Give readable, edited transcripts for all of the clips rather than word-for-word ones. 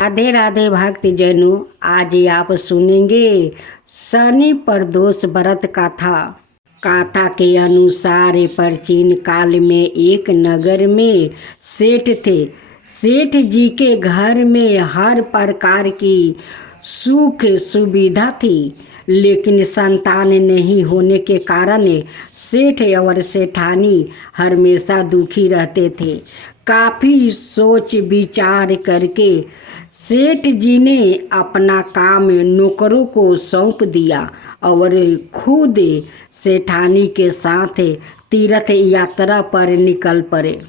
राधे राधे भक्तजनों, आज आप सुनेंगे शनि प्रदोष व्रत कथा। कथा के अनुसार प्राचीन काल में एक नगर में सेठ थे। सेठ जी के घर में हर प्रकार की सुख सुविधा थी, लेकिन संतान नहीं होने के कारण सेठ और सेठानी हमेशा दुखी रहते थे। काफ़ी सोच विचार करके सेठ जी ने अपना काम नौकरों को सौंप दिया और खुद सेठानी के साथ तीर्थ यात्रा पर निकल पड़े।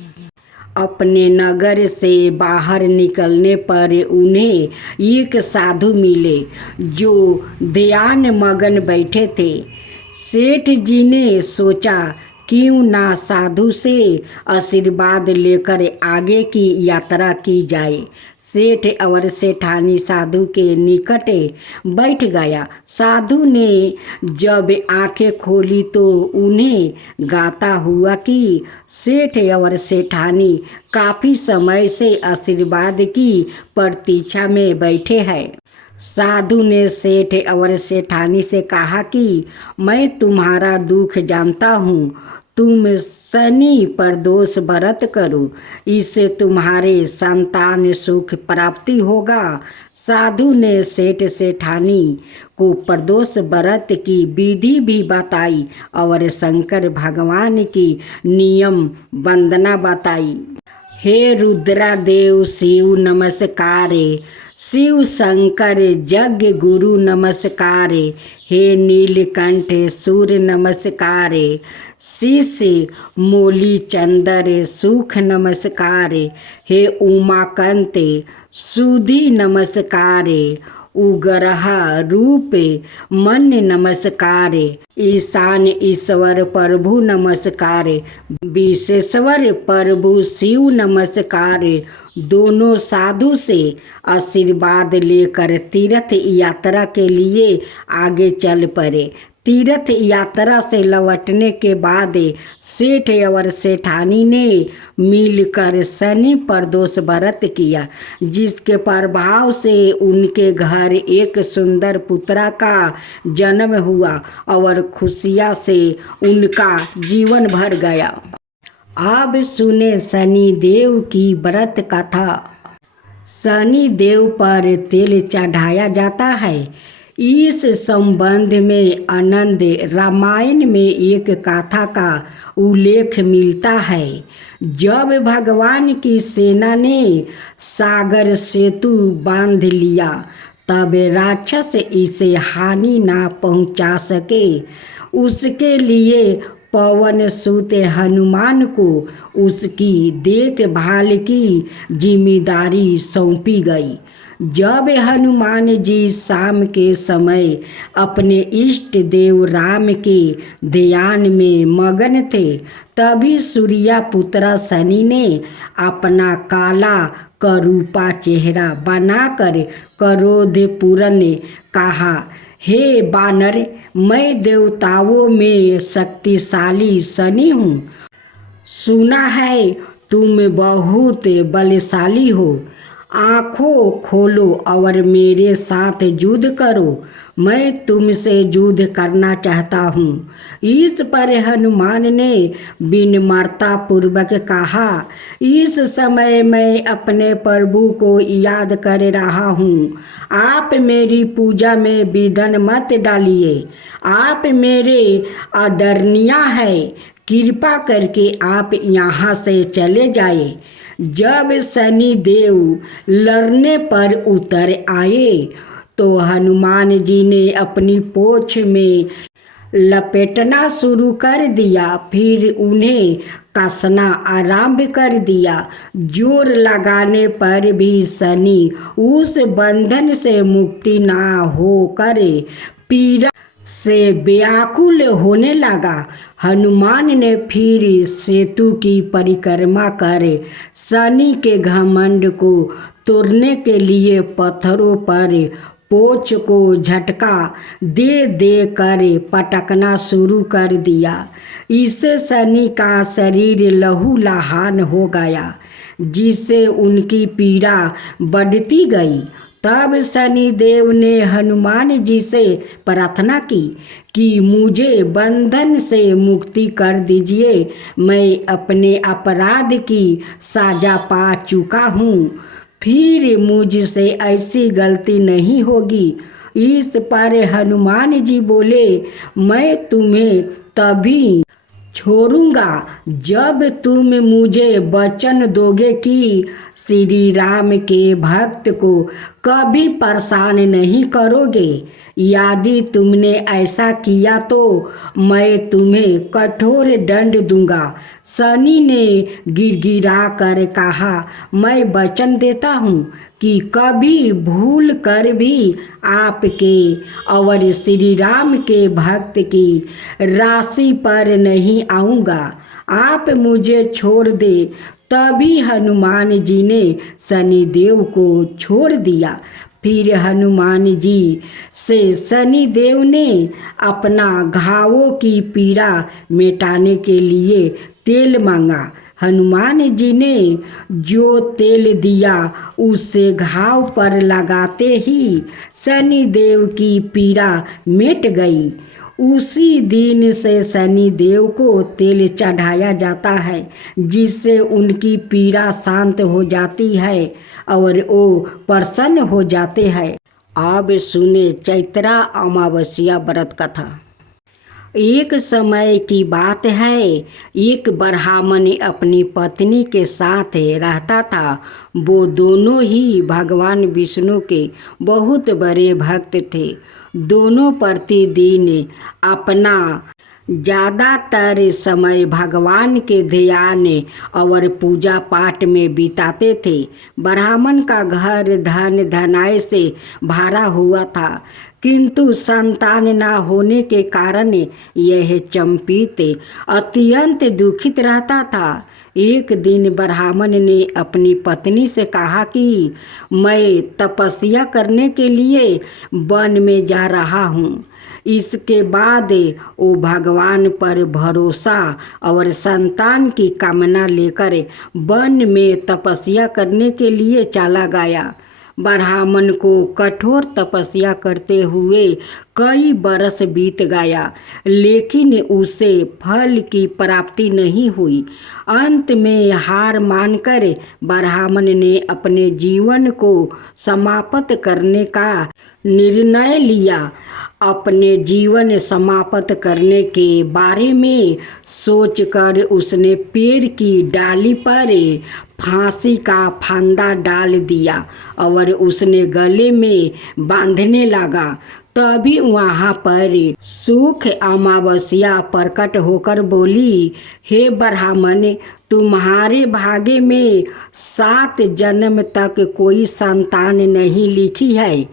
अपने नगर से बाहर निकलने पर उन्हें एक साधु मिले जो ध्यान मगन बैठे थे। सेठ जी ने सोचा क्यों ना साधु से आशीर्वाद लेकर आगे की यात्रा की जाए। सेठ और सेठानी साधु के निकट बैठ गया। साधु ने जब आंखें खोली तो उन्हें गाता हुआ कि सेठ और सेठानी काफ़ी समय से आशीर्वाद की प्रतीक्षा में बैठे हैं। साधु ने सेठ और सेठानी से कहा कि मैं तुम्हारा दुख जानता हूँ, तुम शनि प्रदोष व्रत करो, इससे तुम्हारे संतान सुख प्राप्ति होगा। साधु ने सेठ सेठानी को प्रदोष व्रत की विधि भी बताई और शंकर भगवान की नियम वंदना बताई। हे रुद्रा देव शिव नमस्कार, शिव शंकर यज्ञ गुरु नमस्कार, हे नीलकंठ सूर्य नमस्कार, शिष्य मोली चंदर सुख नमस्कार, हे उमाकंत सुधि नमस्कार, उग्रहा रूप मन नमस्कार, ईशान ईश्वर प्रभु नमस्कार, विश्वेश्वर प्रभु शिव नमस्कार। दोनों साधु से आशीर्वाद लेकर तीर्थ यात्रा के लिए आगे चल पड़े। तीर्थ यात्रा से लौटने के बाद सेठ और सेठानी ने मिलकर शनि प्रदोष व्रत किया, जिसके प्रभाव से उनके घर एक सुंदर पुत्रा का जन्म हुआ और खुशियाँ से उनका जीवन भर गया। अब सुने शनि देव की व्रत कथा। शनि देव पर तेल चढ़ाया जाता है। इस संबंध में आनंद रामायण में एक कथा का उल्लेख मिलता है। जब भगवान की सेना ने सागर सेतु बांध लिया, तब राक्षस इसे हानि ना पहुंचा सके। उसके लिए पवन सुत हनुमान को उसकी देखभाल की जिम्मेदारी सौंपी गई। जब हनुमान जी शाम के समय अपने इष्ट देव राम के ध्यान में मगन थे, तभी सूर्या पुत्र शनि ने अपना काला करूपा चेहरा बनाकर क्रोधपूर्ण कहा, हे बानर, मैं देवताओं में शक्तिशाली शनि हूँ। सुना है तुम बहुत बलशाली हो। आँखों खोलो और मेरे साथ युद्ध करो, मैं तुमसे युद्ध करना चाहता हूँ। इस पर हनुमान ने विनम्रता पूर्वक कहा, इस समय मैं अपने प्रभु को याद कर रहा हूँ। आप मेरी पूजा में विघ्न मत डालिए। आप मेरे आदरणीय हैं, कृपा करके आप यहाँ से चले जाए। जब शनि देव लड़ने पर उतर आए तो हनुमान जी ने अपनी पोछ में लपेटना शुरू कर दिया, फिर उन्हें कसना आरंभ कर दिया। जोर लगाने पर भी शनि उस बंधन से मुक्ति ना होकर पीड़ा से व्याकुल होने लगा। हनुमान ने फिर सेतु की परिक्रमा कर शनि के घमंड को तोड़ने के लिए पत्थरों पर पोच को झटका दे दे कर पटकना शुरू कर दिया। इससे शनि का शरीर लहूलुहान हो गया, जिससे उनकी पीड़ा बढ़ती गई। तब शनिदेव ने हनुमान जी से प्रार्थना की कि मुझे बंधन से मुक्ति कर दीजिए। मैं अपने अपराध की सजा पा चुका हूँ, फिर मुझसे ऐसी गलती नहीं होगी। इस पर हनुमान जी बोले, मैं तुम्हें तभी छोड़ूंगा जब तुम मुझे वचन दोगे कि श्री राम के भक्त को कभी परेशान नहीं करोगे। यदि तुमने ऐसा किया तो मैं तुम्हें कठोर दंड दूंगा। शनि ने गिड़गिड़ा कर कहा, मैं वचन देता हूँ कि कभी भूल कर भी आपके और श्री राम के भक्त की राशि पर नहीं आऊँगा। आप मुझे छोड़ दे। तभी हनुमान जी ने शनिदेव को छोड़ दिया। फिर हनुमान जी से शनिदेव ने अपना घावों की पीड़ा मिटाने के लिए तेल मांगा। हनुमान जी ने जो तेल दिया उससे घाव पर लगाते ही शनिदेव की पीड़ा मिट गई। उसी दिन से शनिदेव को तेल चढ़ाया जाता है, जिससे उनकी पीड़ा शांत हो जाती है और वो प्रसन्न हो जाते हैं। अब सुने चैत्रा अमावस्या व्रत कथा। एक समय की बात है, एक ब्राह्मण अपनी पत्नी के साथ रहता था। वो दोनों ही भगवान विष्णु के बहुत बड़े भक्त थे। दोनों प्रतिदिन अपना ज़्यादातर समय भगवान के ध्यान और पूजा पाठ में बिताते थे। ब्राह्मण का घर धन धनाय से भरा हुआ था, किंतु संतान न होने के कारण यह चंपित अत्यंत दुखित रहता था। एक दिन ब्राह्मण ने अपनी पत्नी से कहा कि मैं तपस्या करने के लिए वन में जा रहा हूँ। इसके बाद वो भगवान पर भरोसा और संतान की कामना लेकर वन में तपस्या करने के लिए चला गया। ब्राह्मण को कठोर तपस्या करते हुए कई बरस बीत गया, लेकिन उसे फल की प्राप्ति नहीं हुई। अंत में हार मानकर ब्राह्मण ने अपने जीवन को समाप्त करने का निर्णय लिया। अपने जीवन समाप्त करने के बारे में सोचकर उसने पेड़ की डाली पर फांसी का फंदा डाल दिया और उसने गले में बांधने लगा। तभी वहाँ पर सुख अमावस्या प्रकट होकर बोली, हे ब्राह्मण, तुम्हारे भाग्य में 7 जन्म तक कोई संतान नहीं लिखी है,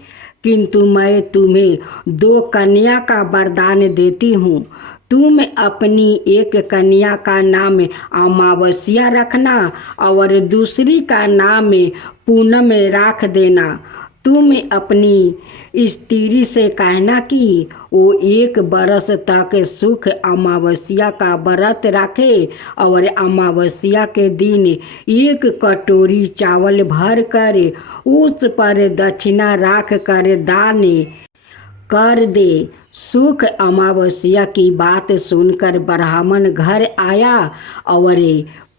किंतु मैं तुम्हें 2 कन्या का वरदान देती हूँ। तुम अपनी एक कन्या का नाम अमावस्या रखना और दूसरी का नाम पूनम रख देना। तुम अपनी स्त्री से कहना कि वो 1 बरस तक सुख अमावस्या का व्रत रखे और अमावस्या के दिन 1 कटोरी चावल भर कर उस पर दक्षिणा रख कर दान कर दे। सुख अमावस्या की बात सुनकर ब्राह्मण घर आया और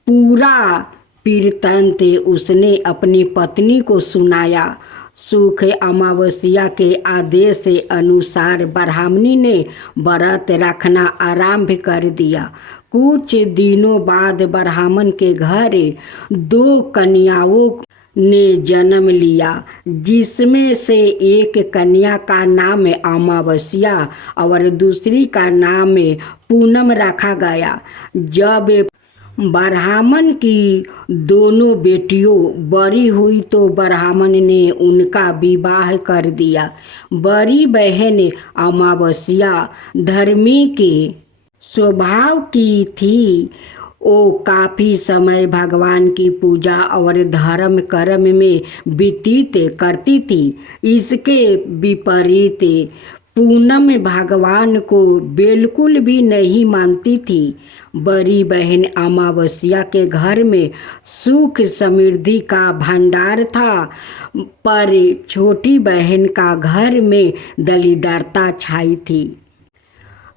पूरा वृत्तांत उसने अपनी पत्नी को सुनाया। सुख अमावस्या के आदेश अनुसार ब्राह्मणी ने व्रत रखना आरंभ कर दिया। कुछ दिनों बाद ब्राह्मण के घर 2 कन्याओं ने जन्म लिया, जिसमें से एक कन्या का नाम अमावस्या और दूसरी का नाम पूनम रखा गया। जब ब्राह्मण की दोनों बेटियों बड़ी हुई तो ब्राह्मण ने उनका विवाह कर दिया। बड़ी बहन अमावस्या धर्मी के स्वभाव की थी। वो काफ़ी समय भगवान की पूजा और धर्म कर्म में व्यतीत करती थी। इसके विपरीत पूनम भगवान को बिल्कुल भी नहीं मानती थी। बड़ी बहन अमावस्या के घर में सुख समृद्धि का भंडार था, पर छोटी बहन का घर में दरिद्रता छाई थी।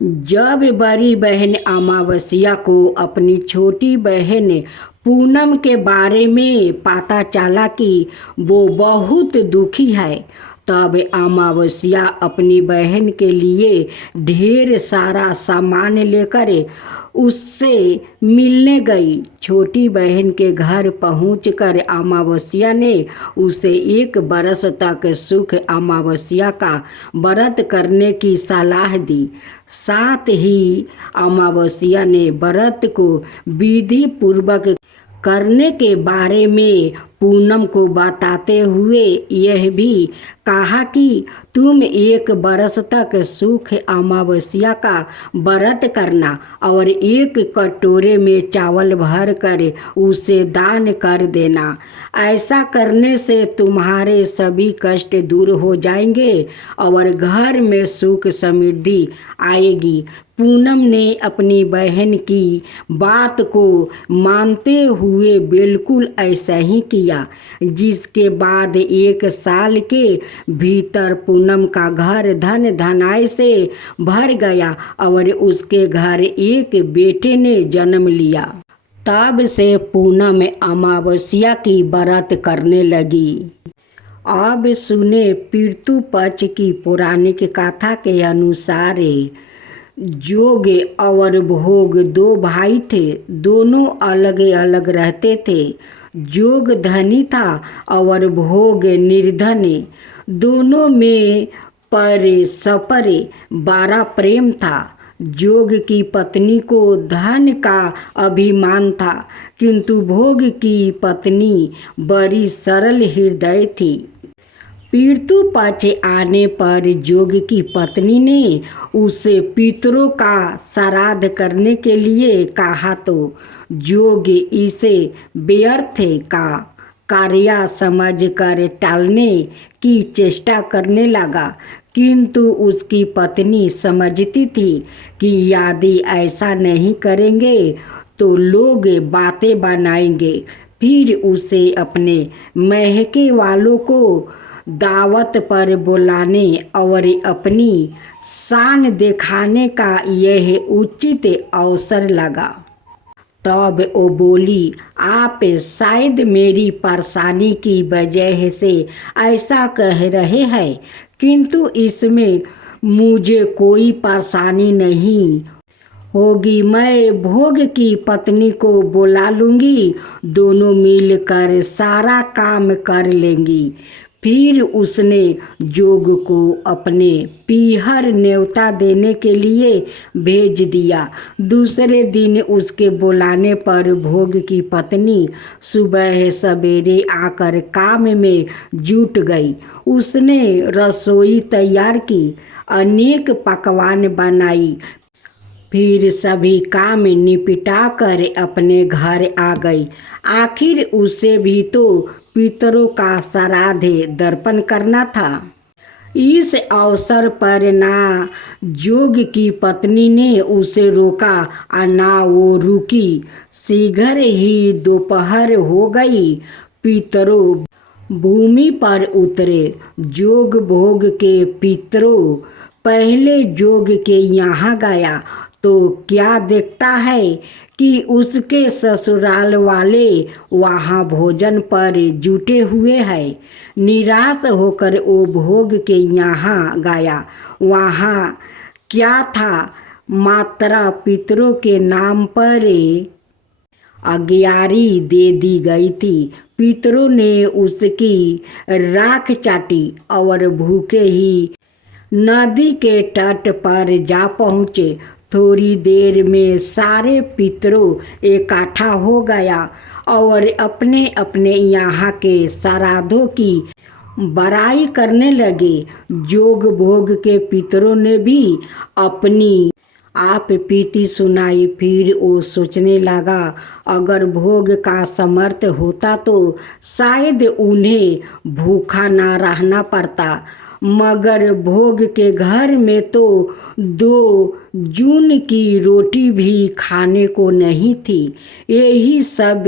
जब बड़ी बहन अमावस्या को अपनी छोटी बहन पूनम के बारे में पता चला कि वो बहुत दुखी है, तब अमावस्या अपनी बहन के लिए ढेर सारा सामान लेकर उससे मिलने गई। छोटी बहन के घर पहुंचकर अमावस्या ने उसे 1 बरस तक सुख अमावस्या का व्रत करने की सलाह दी। साथ ही अमावस्या ने व्रत को विधि पूर्वक करने के बारे में पूनम को बताते हुए यह भी कहा कि तुम 1 बरस तक सुख अमावस्या का व्रत करना और 1 कटोरे में चावल भर कर उसे दान कर देना। ऐसा करने से तुम्हारे सभी कष्ट दूर हो जाएंगे और घर में सुख समृद्धि आएगी। पूनम ने अपनी बहन की बात को मानते हुए बिल्कुल ऐसा ही किया, जिसके बाद 1 साल के भीतर पूनम का घर धन धनाय से भर गया और उसके घर एक बेटे ने जन्म लिया। तब से पूनम अमावस्या की व्रत करने लगी। अब सुने पितृ पक्ष की पौराणिक कथा के अनुसार जोग और भोग 2 भाई थे। दोनों अलग अलग रहते थे। जोग धनी था और भोग निर्धन। दोनों में परस्पर बड़ा प्रेम था। जोग की पत्नी को धन का अभिमान था, किंतु भोग की पत्नी बड़ी सरल हृदय थी। पितृ पक्ष आने पर जोग की पत्नी ने उसे पितरों का श्राद्ध करने के लिए कहा, तो जोग इसे व्यर्थ का कार्य समझकर टालने की चेष्टा करने लगा, किंतु उसकी पत्नी समझती थी कि यदि ऐसा नहीं करेंगे तो लोग बातें बनाएंगे, फिर उसे अपने महके वालों को दावत पर बुलाने और अपनी शान दिखाने का यह उचित अवसर लगा। तब वो बोली, आप शायद मेरी परेशानी की वजह से ऐसा कह रहे हैं, किंतु इसमें मुझे कोई परेशानी नहीं होगी। मैं भोग की पत्नी को बुला लूँगी, दोनों मिलकर सारा काम कर लेंगी। फिर उसने जोग को अपने पीहर न्योता देने के लिए भेज दिया। दूसरे दिन उसके बुलाने पर भोग की पत्नी सुबह सवेरे आकर काम में जुट गई। उसने रसोई तैयार की, अनेक पकवान बनाई, फिर सभी काम निपटा कर अपने घर आ गई। आखिर उसे भी तो पितरों का श्राद्ध तर्पण करना था। इस अवसर पर ना जोग की पत्नी ने उसे रोका और ना वो रुकी। शीघ्र ही दोपहर हो गई। पितरों भूमि पर उतरे। जोग भोग के पितरों पहले जोग के यहाँ गया तो क्या देखता है कि उसके ससुराल वाले वहाँ भोजन पर जुटे हुए हैं। निराश होकर वो भोग के यहाँ गया। वहाँ क्या था, मात्रा पितरों के नाम पर अग्यारी दे दी गई थी। पितरों ने उसकी राख चाटी और भूखे ही नदी के तट पर जा पहुँचे। थोड़ी देर में सारे पितरों इकट्ठा हो गया और अपने अपने यहाँ के श्राद्धों की बड़ाई करने लगे। जोग भोग के पितरों ने भी अपनी आप पीती सुनाई। फिर वो सोचने लगा, अगर भोग का समर्थ होता तो शायद उन्हें भूखा ना रहना पड़ता, मगर भोग के घर में तो 2 जून की रोटी भी खाने को नहीं थी। यही सब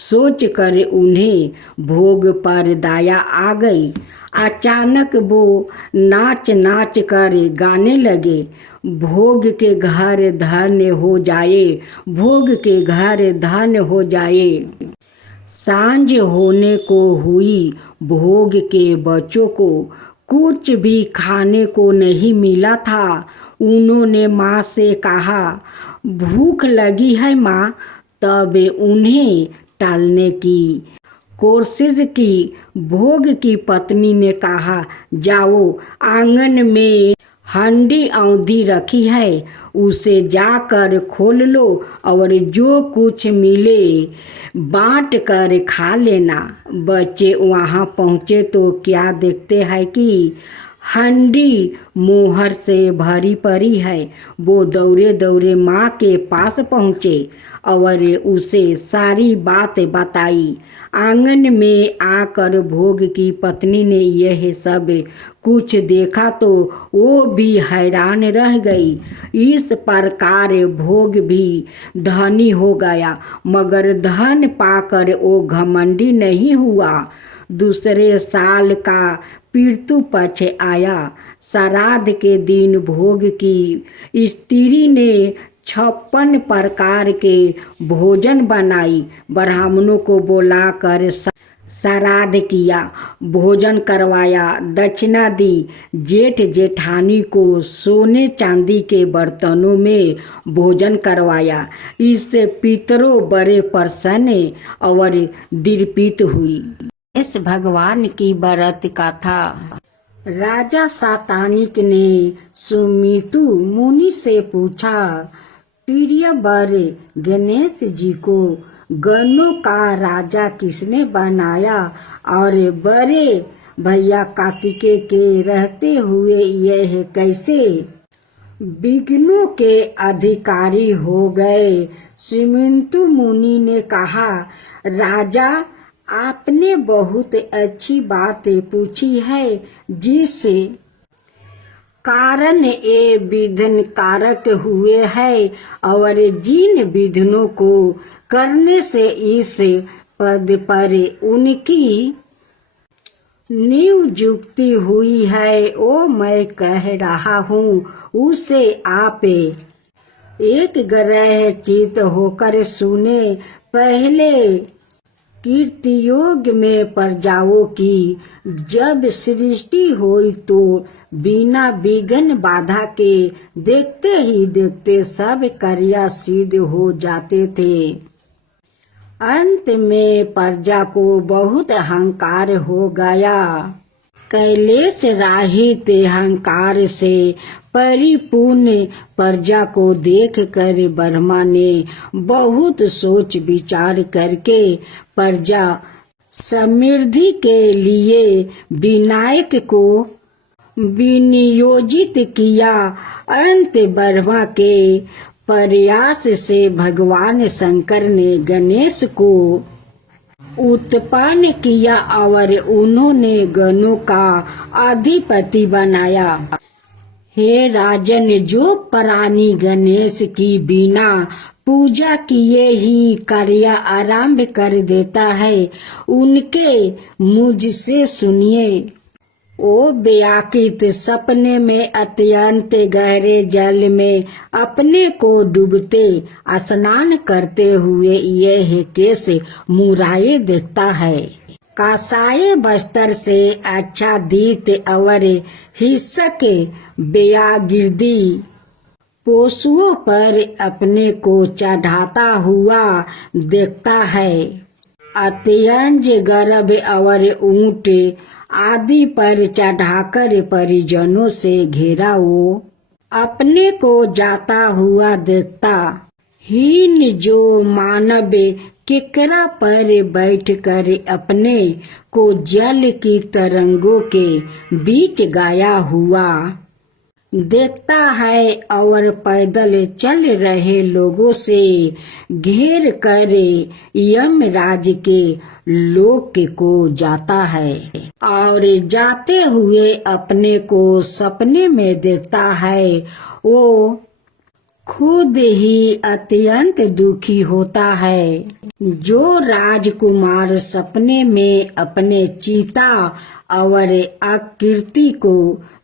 सोचकर उन्हें भोग पर दया आ गई। अचानक वो नाच नाच कर गाने लगे, भोग के घर धन्य हो जाए, भोग के घर धन्य हो जाए। सांझ होने को हुई, भोग के बच्चों को कुछ भी खाने को नहीं मिला था। उन्होंने माँ से कहा, भूख लगी है माँ। तब उन्हें टालने की कोशिश की। भोग की पत्नी ने कहा, जाओ, आंगन में हंडी औंधी रखी है, उसे जाकर खोल लो और जो कुछ मिले बांट कर खा लेना। बच्चे वहाँ पहुँचे तो क्या देखते हैं कि हंडी मोहर से भरी पड़ी है। वो दौड़े दौड़े माँ के पास पहुँचे और उसे सारी बात बताई। आंगन में आकर भोग की पत्नी ने यह सब कुछ देखा तो वो भी हैरान रह गई। इस प्रकार भोग भी धनी हो गया, मगर धन पाकर वो घमंडी नहीं हुआ। दूसरे साल का पितृ पक्ष आया। श्राद्ध के दिन भोग की स्त्री ने 56 प्रकार के भोजन बनाई। ब्राह्मणों को बुलाकर श्राद्ध किया, भोजन करवाया, दक्षिणा दी। जेठ जेठानी को सोने चांदी के बर्तनों में भोजन करवाया। इससे पितरों बड़े प्रसन्न और दीर्पित हुई। इस भगवान की व्रत कथा। राजा सातानिक ने सुमितु मुनि से पूछा, प्रिय वर गणेश जी को गणों का राजा किसने बनाया, और बड़े भैया कार्तिकेय के रहते हुए यह कैसे विघ्नों के अधिकारी हो गए। सुमितु मुनि ने कहा, राजा, आपने बहुत अच्छी बात पूछी है, जिस कारण ये विघ्न कारक हुए हैं, और जिन विघ्नों को करने से इस पद पर उनकी नियुक्ति हुई है, वो मैं कह रहा हूँ। उसे आप एक ग्रह चित होकर सुने। पहले कीर्तियोग में प्रजाओं की जब सृष्टि हुई तो बिना विघ्न बाधा के देखते ही देखते सब कार्य सिद्ध हो जाते थे। अंत में प्रजा को बहुत अहंकार हो गया। कैलेश राहित अहंकार से परिपूर्ण प्रजा को देखकर ब्रह्मा ने बहुत सोच विचार करके प्रजा समृद्धि के लिए विनायक को विनियोजित किया। अंत ब्रह्मा के प्रयास से भगवान शंकर ने गणेश को उत्पन्न किया और उन्होंने गणों का अधिपति बनाया। हे राजन, जो प्राणी गणेश की बिना पूजा किए ही कार्य आरंभ कर देता है, उनके मुझसे सुनिए। ओ व्याकृत सपने में अत्यंत गहरे जल में अपने को डूबते स्नान करते हुए यह केस मुराए देखता है। कासाय बस्तर से आच्छादित और हिस्सक व्यागिर्दी पशुओं पर अपने को चढ़ाता हुआ देखता है। अत्यंत गर्भ और ऊंट आदि पर चढ़ाकर परिजनों से घेरा वो अपने को जाता हुआ देखता। हीन जो मानव केकरा पर बैठकर अपने को जल की तरंगों के बीच गाया हुआ देखता है और पैदल चल रहे लोगों से घेर कर यमराज के लोक को जाता है और जाते हुए अपने को सपने में देखता है। वो खुद ही अत्यंत दुखी होता है। जो राजकुमार सपने में अपने चिता और आकृति को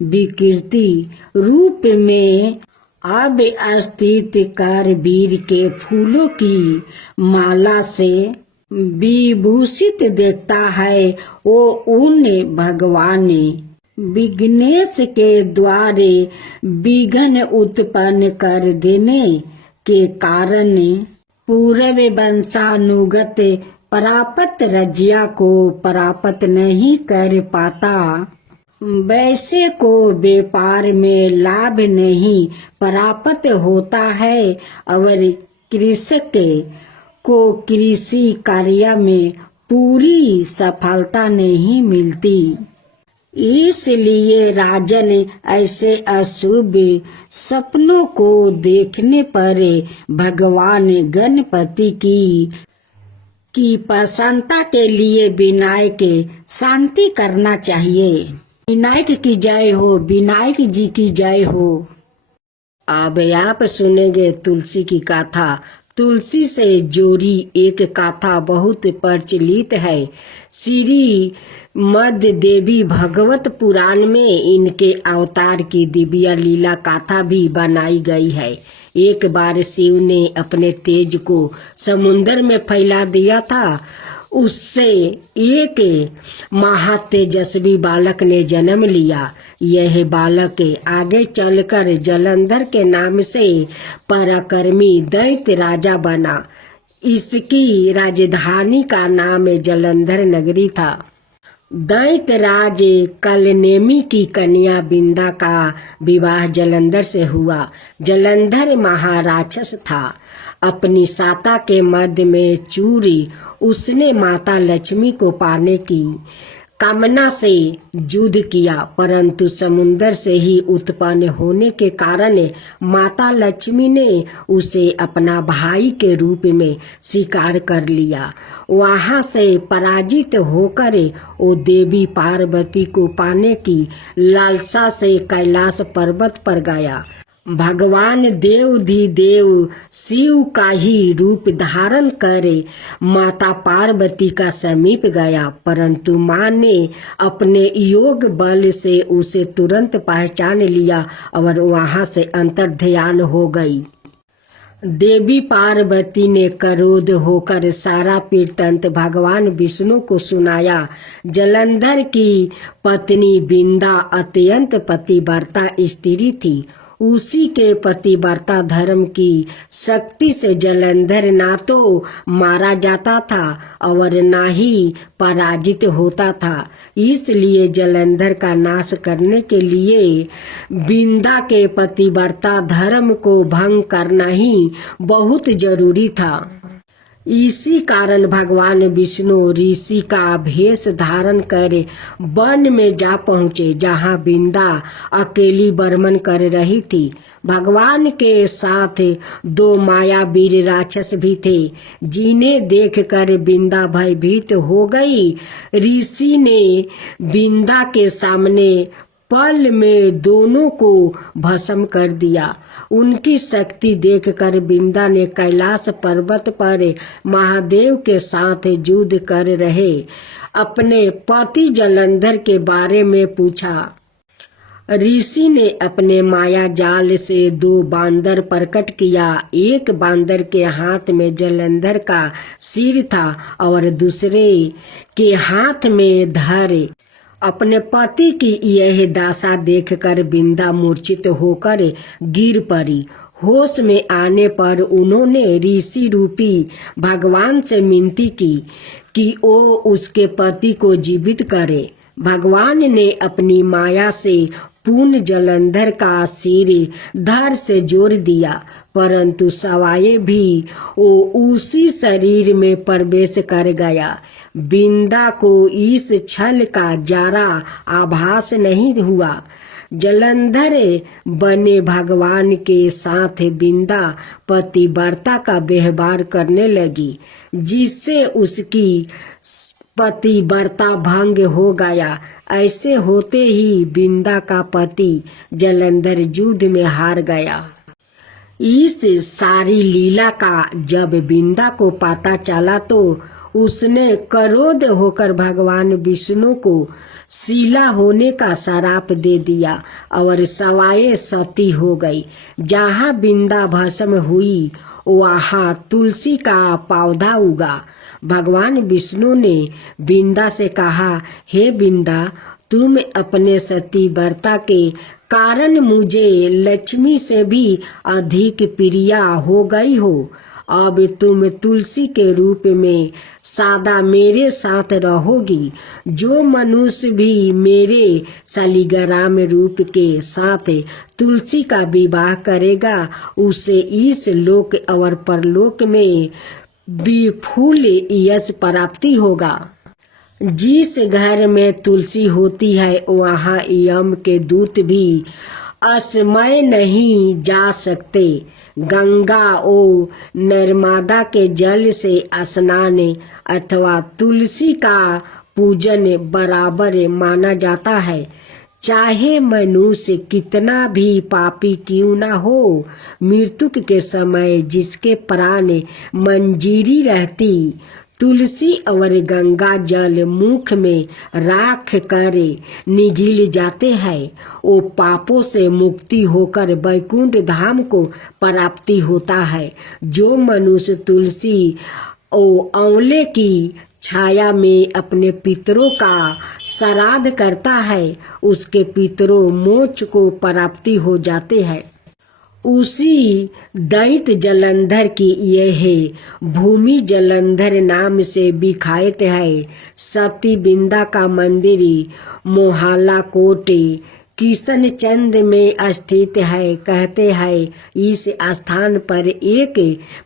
विकृति रूप में अवस्थित कर वीर के फूलों की माला से विभूषित देखता है, वो उन भगवान विघ्नेश के द्वारे विघ्न उत्पन्न कर देने के कारण पूर्व वंशानुगत प्राप्त रज्या को प्राप्त नहीं कर पाता। वैसे को व्यापार में लाभ नहीं प्राप्त होता है और कृषक को कृषि कार्य में पूरी सफलता नहीं मिलती। इसलिए राजन ऐसे अशुभ सपनों को देखने पर भगवान गणपति की प्रसन्नता के लिए विनायक शांति करना चाहिए। विनायक की जय हो, विनायक जी की जय हो। अब आप सुनेंगे तुलसी की गाथा। तुलसी से जोड़ी एक गाथा बहुत प्रचलित है। श्री मद देवी भगवत पुराण में इनके अवतार की दिव्य लीला गाथा भी बनाई गई है। एक बार शिव ने अपने तेज को समुद्र में फैला दिया था। उससे एक महातेजस्वी बालक ने जन्म लिया। यह बालक आगे चलकर जलंधर के नाम से पराक्रमी दैत्य राजा बना। इसकी राजधानी का नाम जलंधर नगरी था। दैत्यराज कलनेमी की कन्या बिंदा का विवाह जलंधर से हुआ। जलंधर महाराक्षस था। अपनी साता के मध्य में चूरी उसने माता लक्ष्मी को पाने की कामना से युद्ध किया, परंतु समुद्र से ही उत्पन्न होने के कारण माता लक्ष्मी ने उसे अपना भाई के रूप में स्वीकार कर लिया। वहां से पराजित होकर वो देवी पार्वती को पाने की लालसा से कैलाश पर्वत पर गया। भगवान देवाधिदेव शिव का ही रूप धारण कर माता पार्वती का समीप गया, परंतु माँ ने अपने योग बल से उसे तुरंत पहचान लिया और वहां से अंतर्ध्यान हो गई। देवी पार्वती ने क्रोध होकर सारा वृत्तांत भगवान विष्णु को सुनाया। जलंधर की पत्नी बिंदा अत्यंत पतिव्रता स्त्री थी। उसी के पतिव्रता धर्म की शक्ति से जलंधर ना तो मारा जाता था और ना ही पराजित होता था। इसलिए जलंधर का नाश करने के लिए बिंदा के पतिव्रता धर्म को भंग करना ही बहुत जरूरी था। इसी कारण भगवान विष्णु ऋषि का भेष धारण कर वन में जा पहुँचे, जहाँ बिंदा अकेली बर्मन कर रही थी। भगवान के साथ दो मायावीर राक्षस भी थे, जिन्हें देखकर बिंदा भयभीत हो गई। ऋषि ने बिंदा के सामने पल में दोनों को भस्म कर दिया। उनकी शक्ति देखकर बिंदा ने कैलाश पर्वत पर महादेव के साथ युद्ध कर रहे अपने पति जलंधर के बारे में पूछा। ऋषि ने अपने माया जाल से दो बांदर प्रकट किया। एक बांदर के हाथ में जलंधर का सिर था और दूसरे के हाथ में धर। अपने पति की यह दशा देखकर बिंदा मूर्छित होकर गिर पड़ी। होश में आने पर उन्होंने ऋषि रूपी भगवान से विनती की कि वो उसके पति को जीवित करे। भगवान ने अपनी माया से पूर्ण जलंधर का सिर धड़ से जोड़ दिया, परंतु सवाए भी वो उसी शरीर में प्रवेश कर गया। बिंदा को इस छल का जरा आभास नहीं हुआ। जलंधर बने भगवान के साथ बिंदा पतिव्रता का व्यवहार करने लगी, जिससे उसकी पतिव्रता भंग हो गया। ऐसे होते ही बिंदा का पति जलंधर युद्ध में हार गया। इस सारी लीला का जब बिंदा को पता चला तो उसने क्रोध होकर भगवान विष्णु को शीला होने का श्राप दे दिया और सवाए सती हो गई। जहाँ बिंदा भस्म हुई वहाँ तुलसी का पौधा उगा। भगवान विष्णु ने बिंदा से कहा, हे बिंदा, तुम अपने सती व्रता के कारण मुझे लक्ष्मी से भी अधिक प्रिया हो गई हो। अब तुम तुलसी के रूप में सदा मेरे साथ रहोगी। जो मनुष्य भी मेरे शालिग्राम रूप के साथ तुलसी का विवाह करेगा उसे इस लोक और परलोक में विपुल यश प्राप्ति होगा। जिस घर में तुलसी होती है वहाँ यम के दूत भी असमय नहीं जा सकते। गंगा और नर्मदा के जल से स्नान अथवा तुलसी का पूजन बराबर माना जाता है। चाहे मनुष्य कितना भी पापी क्यों न हो, मृत्यु के समय जिसके प्राण मंजीरी रहती, तुलसी और गंगा जल मुख में राख कर निगल जाते हैं। वो पापों से मुक्ति होकर वैकुंठ धाम को प्राप्ति होता है। जो मनुष्य तुलसी और आंवले की छाया में अपने पितरों का श्राद्ध करता है उसके पितरों मोक्ष को प्राप्ति हो जाते हैं। उसी दैत्य जलंधर की यह भूमि जलंधर नाम से विख्यात है। सती बिंदा का मंदिर मोहल्ला कोट किशनचंद में स्थित है। कहते हैं इस स्थान पर एक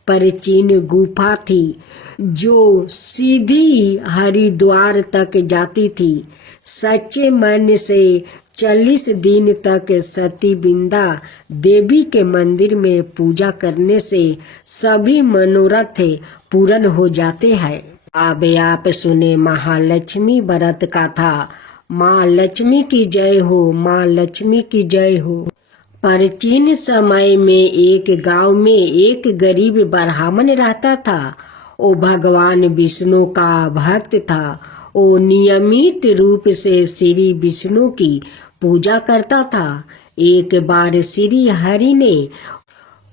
प्राचीन गुफा थी जो सीधी हरिद्वार तक जाती थी। सच्चे मन से 40 दिन तक सती बिंदा देवी के मंदिर में पूजा करने से सभी मनोरथ पूर्ण हो जाते हैं। अब आप सुने महालक्ष्मी व्रत कथा। माँ लक्ष्मी की जय हो, माँ लक्ष्मी की जय हो। प्राचीन समय में एक गांव में एक गरीब ब्राह्मण रहता था। वो भगवान विष्णु का भक्त था। वो नियमित रूप से श्री विष्णु की पूजा करता था। एक बार श्री हरि ने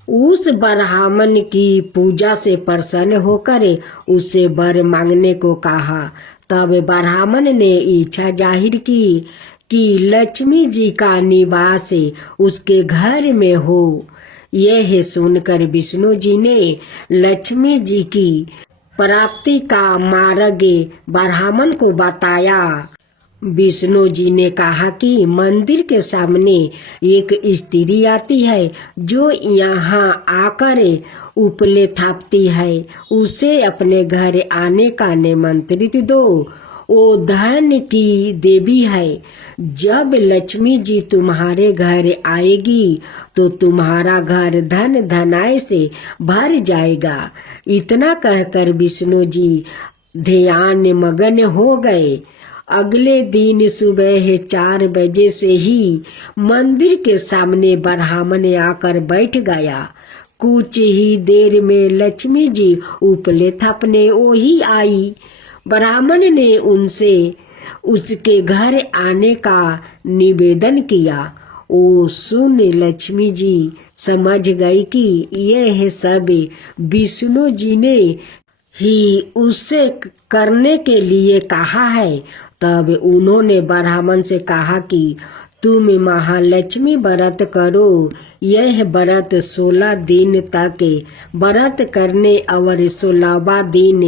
उस ब्राह्मण की पूजा से प्रसन्न होकर उससे वर मांगने को कहा। तब ब्राह्मण ने इच्छा जाहिर की कि लक्ष्मी जी का निवास उसके घर में हो। यह सुनकर विष्णु जी ने लक्ष्मी जी की प्राप्ति का मार्ग ब्राह्मण को बताया। विष्णु जी ने कहा कि मंदिर के सामने एक स्त्री आती है जो यहाँ आकर उपले थापती है। उसे अपने घर आने का निमंत्रित दो। वो धन की देवी है। जब लक्ष्मी जी तुम्हारे घर आएगी तो तुम्हारा घर धन धनाय से भर जाएगा। इतना कहकर विष्णु जी ध्यान मगन हो गए। अगले दिन सुबह 4 बजे से ही मंदिर के सामने ब्राह्मण आकर बैठ गया। कुछ ही देर में लक्ष्मी जी उपले थपने वही आई। ब्राह्मण ने उनसे उसके घर आने का निवेदन किया। वो सुन लक्ष्मी जी समझ गई कि यह सब विष्णु जी ने ही उससे करने के लिए कहा है। तब उन्होंने ब्राह्मण से कहा कि तुम महालक्ष्मी व्रत करो। यह व्रत 16 दिन तक व्रत करने और 16वां दिन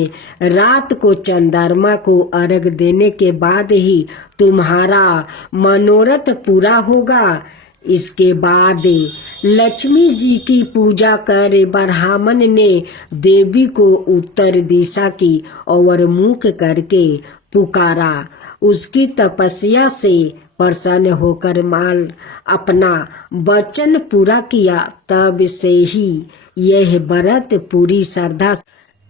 रात को चंद्रमा को अर्घ देने के बाद ही तुम्हारा मनोरथ पूरा होगा। इसके बाद लक्ष्मी जी की पूजा कर ब्राह्मण ने देवी को उत्तर दिशा की और मुख करके पुकारा। उसकी तपस्या से प्रसन्न होकर माल अपना वचन पूरा किया। तब से ही यह व्रत पूरी श्रद्धा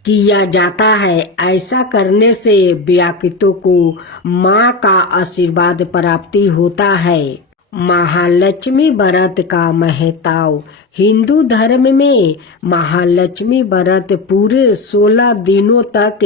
किया जाता है। ऐसा करने से व्याकुतों को माँ का आशीर्वाद प्राप्ति होता है। महालक्ष्मी व्रत का महत्व। हिंदू धर्म में महालक्ष्मी व्रत पूरे 16 दिनों तक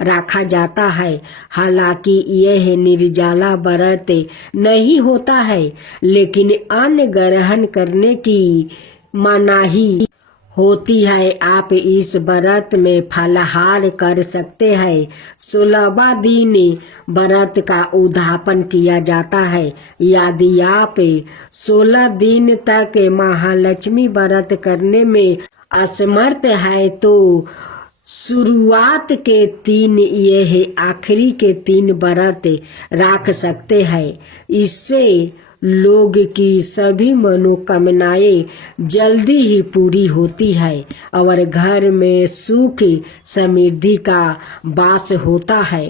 रखा जाता है। हालांकि यह निर्जला व्रत नहीं होता है, लेकिन अन्न ग्रहण करने की मनाही होती है। आप इस व्रत में फलाहार कर सकते हैं। 16वां दिन व्रत का उद्यापन किया जाता है। यदि आप 16 दिन तक महालक्ष्मी व्रत करने में असमर्थ है तो शुरुआत के 3 यह आखिरी के 3 व्रत रख सकते हैं। इससे लोग की सभी मनोकामनाएं जल्दी ही पूरी होती है और घर में सुख समृद्धि का वास होता है।